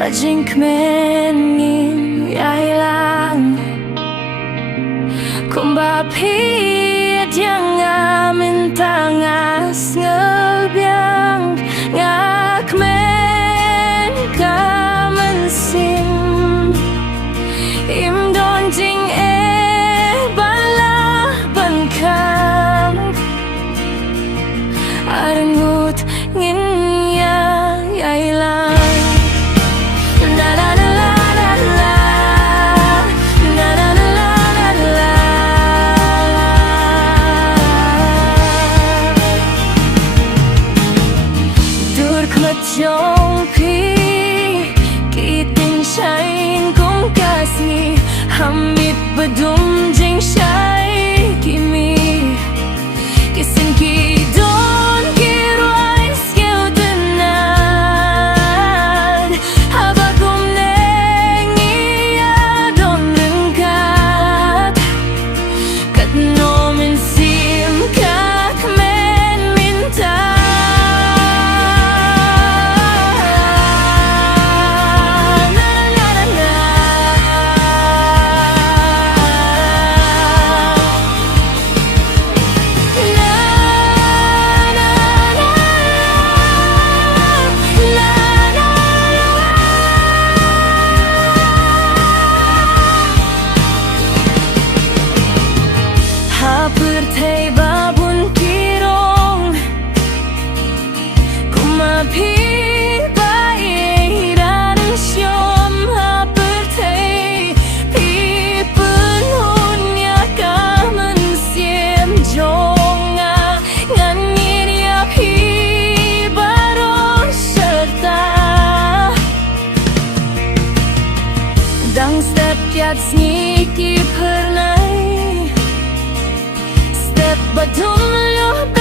Kajing kemenin ya hilang Kumbapit yang ngamin tangas ngebiang Ngakmen kamensin Im donjing balah bankang Arengut ngin ya hilang Jompi kiting shain kung kasni Hamit badum jing shai kimi Kisin ki don ki roi skill denad Habagum nengi ya don lengkat Kat nomin sim kak men minta Pertai babun kirong Kumapi baik dan syom Pertai pi penuhnya kamen siem jonga Ngani dia pi baru serta Dang setiap sniki pernah Badum lo